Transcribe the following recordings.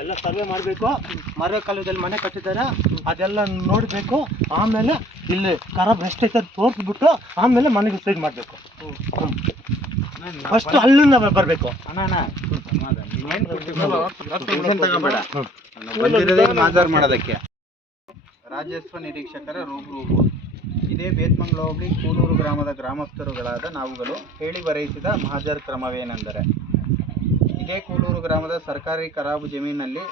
ಎಲ್ಲ ಸರ್ವೆ ಮಾಡಬೇಕು. ಮರ ಕಾಲದಲ್ಲಿ ಮನೆ ಕಟ್ಟಿದ್ದಾರೆ, ಅದೆಲ್ಲ ನೋಡಬೇಕು. ಆಮೇಲೆ ಇಲ್ಲಿ ಖರಾಬ್ ಎಷ್ಟೈತೆ ಅದು ತೋರಿಸ್ಬಿಟ್ಟು ಆಮೇಲೆ ಮನೆಗೆ ಸೈಡ್ ಮಾಡಬೇಕು. ಫಸ್ಟ್ ಅಲ್ಲಿಂದ ಬರಬೇಕು. ಮಾಡೋದಕ್ಕೆ ರಾಜಸ್ವ ನಿರೀಕ್ಷಕರ ರೂಬು ಇದೇ ಬೇತ್ಮಂಗ್ಲ ಹೋಬಳಿ ಕೂಳೂರು ಗ್ರಾಮದ ಗ್ರಾಮಸ್ಥರುಗಳಾದ ನಾವುಗಳು ಹೇಳಿ ಬರೆಯಿಸಿದ ಮಹಾಜರ್ ಕ್ರಮವೇನೆಂದರೆ, ಇದೇ ಕೂಳೂರು ಗ್ರಾಮದ ಸರ್ಕಾರಿ ಖರಾಬು ಜಮೀನಿನಲ್ಲಿ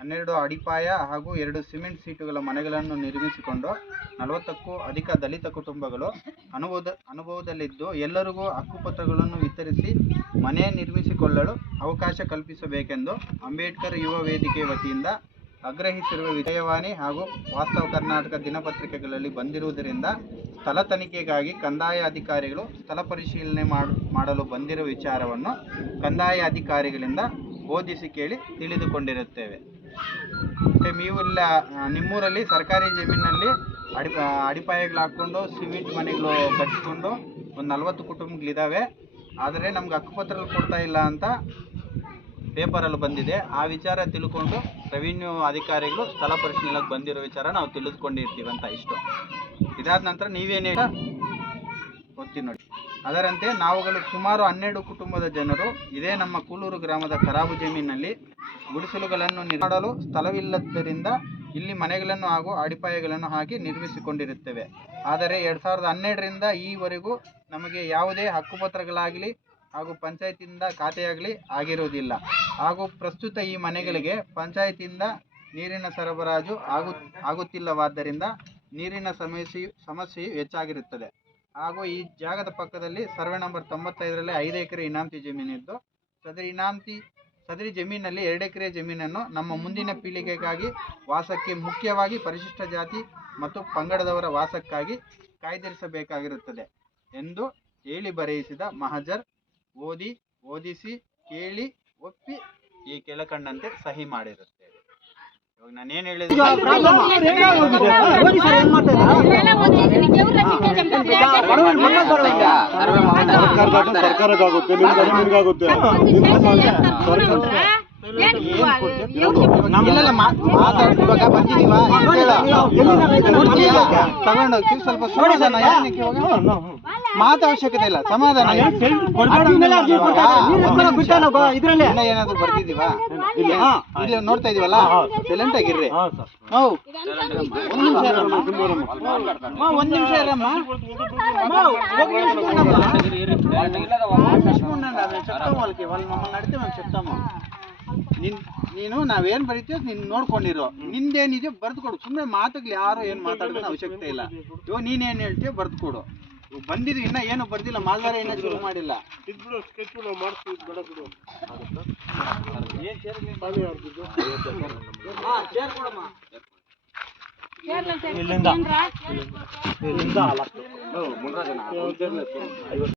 12 ಅಡಿಪಾಯ ಹಾಗೂ 2 ಸಿಮೆಂಟ್ ಸೀಟುಗಳ ಮನೆಗಳನ್ನು ನಿರ್ಮಿಸಿಕೊಂಡು 40ಕ್ಕೂ ಅಧಿಕ ದಲಿತ ಕುಟುಂಬಗಳು ಅನುಭವದಲ್ಲಿದ್ದು ಎಲ್ಲರಿಗೂ ಹಕ್ಕುಪತ್ರಗಳನ್ನು ವಿತರಿಸಿ ಮನೆ ನಿರ್ಮಿಸಿಕೊಳ್ಳಲು ಅವಕಾಶ ಕಲ್ಪಿಸಬೇಕೆಂದು ಅಂಬೇಡ್ಕರ್ ಯುವ ವೇದಿಕೆ ವತಿಯಿಂದ ಆಗ್ರಹಿಸಿರುವ ವಿಜಯವಾಣಿ ಹಾಗೂ ವಾಸ್ತವ ಕರ್ನಾಟಕ ದಿನಪತ್ರಿಕೆಗಳಲ್ಲಿ ಬಂದಿರುವುದರಿಂದ ಸ್ಥಳ ತನಿಖೆಗಾಗಿ ಕಂದಾಯ ಅಧಿಕಾರಿಗಳು ಸ್ಥಳ ಪರಿಶೀಲನೆ ಮಾಡಲು ಬಂದಿರುವ ವಿಚಾರವನ್ನು ಕಂದಾಯ ಅಧಿಕಾರಿಗಳಿಂದ ಬೋಧಿಸಿ ಕೇಳಿ ತಿಳಿದುಕೊಂಡಿರುತ್ತೇವೆ. ನೀವೆಲ್ಲ ನಿಮ್ಮೂರಲ್ಲಿ ಸರ್ಕಾರಿ ಜಮೀನಲ್ಲಿ ಅಡಿಪಾಯಗಳು ಹಾಕ್ಕೊಂಡು ಸಿಮೆಂಟ್ ಮನೆಗಳು ಕಟ್ಟಿಕೊಂಡು ಒಂದು 40 ಕುಟುಂಬಗಳಿದ್ದಾವೆ. ಆದರೆ ನಮ್ಗೆ ಹಕ್ಕುಪತ್ರ ಕೊಡ್ತಾ ಇಲ್ಲ ಅಂತ ಪೇಪರಲ್ಲಿ ಬಂದಿದೆ. ಆ ವಿಚಾರ ತಿಳ್ಕೊಂಡು ರೆವಿನ್ಯೂ ಅಧಿಕಾರಿಗಳು ಸ್ಥಳ ಪರಿಶೀಲನೆಗೆ ಬಂದಿರೋ ವಿಚಾರ ನಾವು ತಿಳಿದುಕೊಂಡಿರ್ತೀವಂತ. ಇಷ್ಟು ಇದಾದ ನಂತರ ನೀವೇನೇ ಓದ್ತೀನಿ ನೋಡಿ. ಅದರಂತೆ ನಾವುಗಳು ಸುಮಾರು 12 ಕುಟುಂಬದ ಜನರು ಇದೇ ನಮ್ಮ ಕೂಳೂರು ಗ್ರಾಮದ ಖರಾಬು ಜಮೀನಿನಲ್ಲಿ ಗುಡಿಸಲುಗಳನ್ನು ನಿರ್ಮಾಡಲು ಸ್ಥಳವಿಲ್ಲದ್ದರಿಂದ ಇಲ್ಲಿ ಮನೆಗಳನ್ನು ಹಾಗೂ ಅಡಿಪಾಯಗಳನ್ನು ಹಾಕಿ ನಿರ್ಮಿಸಿಕೊಂಡಿರುತ್ತೇವೆ. ಆದರೆ 2012ರಿಂದ ಈವರೆಗೂ ನಮಗೆ ಯಾವುದೇ ಹಕ್ಕುಪತ್ರಗಳಾಗಲಿ ಹಾಗೂ ಪಂಚಾಯತಿಯಿಂದ ಖಾತೆಯಾಗಲಿ ಆಗಿರುವುದಿಲ್ಲ. ಹಾಗೂ ಪ್ರಸ್ತುತ ಈ ಮನೆಗಳಿಗೆ ಪಂಚಾಯತಿಯಿಂದ ನೀರಿನ ಸರಬರಾಜು ಆಗುತ್ತಿಲ್ಲವಾದ್ದರಿಂದ ನೀರಿನ ಸಮಸ್ಯೆಯು ಹೆಚ್ಚಾಗಿರುತ್ತದೆ. ಹಾಗೂ ಈ ಜಾಗದ ಪಕ್ಕದಲ್ಲಿ ಸರ್ವೆ ನಂಬರ್ 95ರಲ್ಲಿ 5 ಎಕರೆ ಇನಾಮತಿ ಜಮೀನಿದ್ದು ಸದರಿ ಜಮೀನಲ್ಲಿ 2 ಎಕರೆ ಜಮೀನನ್ನು ನಮ್ಮ ಮುಂದಿನ ಪೀಳಿಗೆಗಾಗಿ ವಾಸಕ್ಕೆ, ಮುಖ್ಯವಾಗಿ ಪರಿಶಿಷ್ಟ ಜಾತಿ ಮತ್ತು ಪಂಗಡದವರ ವಾಸಕ್ಕಾಗಿ ಕಾಯ್ದಿರಿಸಬೇಕಾಗಿರುತ್ತದೆ ಎಂದು ಹೇಳಿ ಬರೆಯಿಸಿದ ಮಹಾಜರ್ ಓದಿಸಿ ಕೇಳಿ ಒಪ್ಪಿ ಈ ಕೆಳಕಂಡಂತೆ ಸಹಿ ಮಾಡಿರುತ್ತೇವೆ. ಇವಾಗ ನಾನೇನು ಹೇಳಿದೆ ಸರ್ಕಾರಕ್ಕಾಗುತ್ತೆ, ನಿಮ್ಗಾಗುತ್ತೆ. ತಗೊಂಡೋಗಿ ಸ್ವಲ್ಪ ಸಮಾಧಾನ, ಮಾತು ಅವಶ್ಯಕತೆ ಇಲ್ಲ, ಸಮಾಧಾನ. ಏನಾದ್ರು ಬರ್ತಿದೀವಾ? ಇಲ್ಲಿ ನೋಡ್ತಾ ಇದೀವಲ್ಲ, ಸೈಲೆಂಟ್ ಆಗಿರ್ರಿ. ಒಂದ್ ನಿಮಿಷ ಇರಮ್ಮ. చెప్తాము. ನೀನು ನಾವೇನು ಬರೀತೀವಿ ನೀನು ನೋಡ್ಕೊಂಡಿರೋ, ನಿಂದೇನಿದೆಯೋ ಬರೆದು ಕೊಡು. ಸುಮ್ಮನೆ ಮಾತುಗಳು ಯಾರು ಏನು ಮಾತಾಡೋದು ಅವಶ್ಯಕತೆ ಇಲ್ಲ. ಇವಾಗ ನೀನೇನು ಹೇಳ್ತೀಯೋ ಬರೆದು ಕೊಡು. ಬಂದಿದ್ದು ಇನ್ನೂ ಏನು ಬರ್ದಿಲ್ಲ, ಮಾಲ್ದಾರ ಇನ್ನೂ ಶುರು ಮಾಡಿಲ್ಲ. ಇಲ್ಲಿಂದ